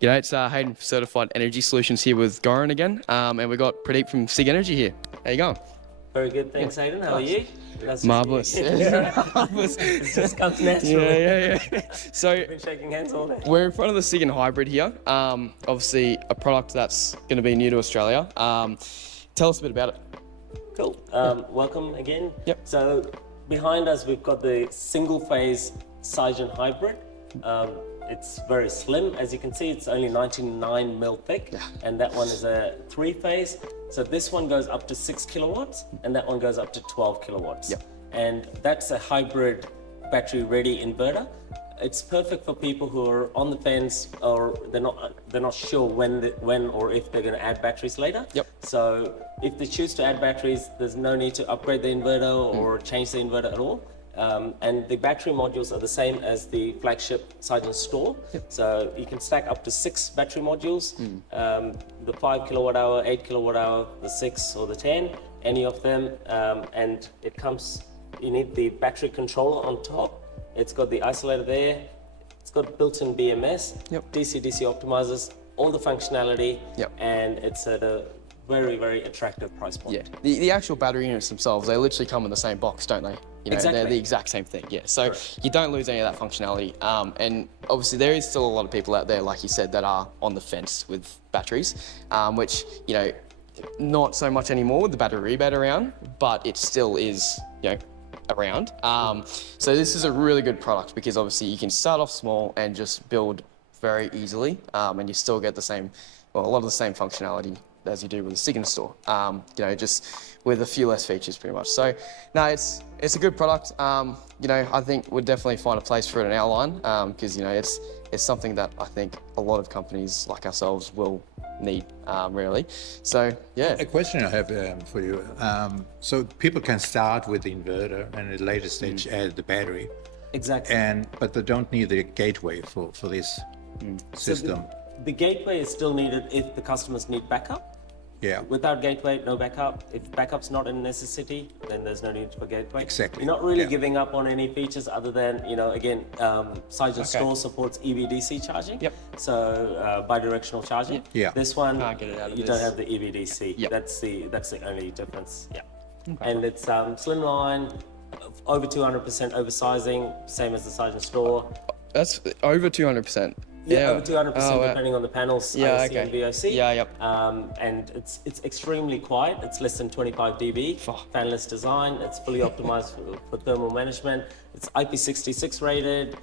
G'day, it's Hayden from Certified Energy Solutions here with Goran again, and we've got Pradeep from Sigenergy here. How you going? Very good, thanks Hayden. How are you? That's Marvellous. Marvellous. It just comes naturally. Yeah. So We've been shaking hands all day. we're in front of the Sigen Hybrid here. Obviously a product that's going to be new to Australia. Tell us a bit about it. Cool. Welcome again. Yep. So behind us we've got the single phase Sigen Hybrid. It's very slim. As you can see, it's only 99 mil thick, and that one is a 3-phase. So this one goes up to 6 kilowatts, and that one goes up to 12 kilowatts. Yep. And that's a hybrid battery-ready inverter. It's perfect for people who are on the fence or they're not sure when or if they're going to add batteries later. Yep. So if they choose to add batteries, there's no need to upgrade the inverter or change the inverter at all. And the battery modules are the same as the flagship Sigen store. Yep. So you can stack up to 6 battery modules, the 5 kilowatt hour, 8 kilowatt hour, the 6 or the 10, any of them. And it comes, you need the battery controller on top. It's got the isolator there. It's got built-in BMS, DC-DC optimizers, all the functionality, and it's at a very, very attractive price point. Yeah, the actual battery units themselves, they literally come in the same box, don't they? You know, Exactly. They're the exact same thing, yeah. So you don't lose any of that functionality. And obviously there is still a lot of people out there, like you said, that are on the fence with batteries, which, you know, not so much anymore with the battery rebate around, but it still is, you know, around. So this is a really good product because obviously you can start off small and just build very easily, and you still get the same, well, a lot of the same functionality as you do with the Sigen store, you know, just with a few less features pretty much. So no, it's a good product. You know, I think we'll definitely find a place for it in our line because, you know, it's something that I think a lot of companies like ourselves will need, really. So yeah. A question I have for you. So people can start with the inverter and at a later stage add the battery. Exactly. But they don't need the gateway for this system. So the gateway is still needed if the customers need backup. Yeah. Without gateway, no backup. If backup's not a necessity, then there's no need for gateway. Exactly. You're not really giving up on any features other than, you know, again, Sigen store supports EV-DC charging. Yep. So bidirectional charging. Yeah. This one, Can't get it out of you this. don't have the EV-DC. Yep. That's the only difference. Yeah. Okay. And it's slimline, over 200% oversizing, same as the Sigen store. That's over 200%. Yeah, over 200% Oh, wow. depending on the panels, Yeah, IC and okay. VOC. Yeah, yep. And it's extremely quiet. It's less than 25 dB. Fanless design. It's fully optimized for thermal management. It's IP66 rated.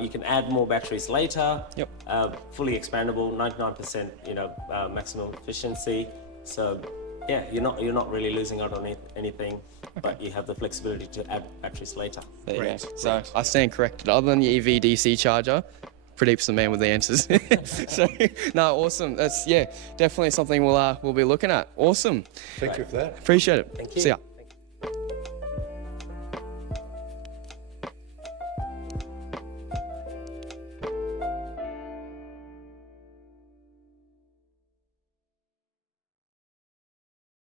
You can add more batteries later. Yep. Fully expandable, 99%, you know, maximum efficiency. So yeah, you're not really losing out on anything, but you have the flexibility to add batteries later. There you Great, go. So I stand corrected. Other than the EV DC charger, Pradeep's the man with the answers. So no, awesome. That's definitely something we'll be looking at. Awesome. Thank you for that. Appreciate it. Thank you. See ya.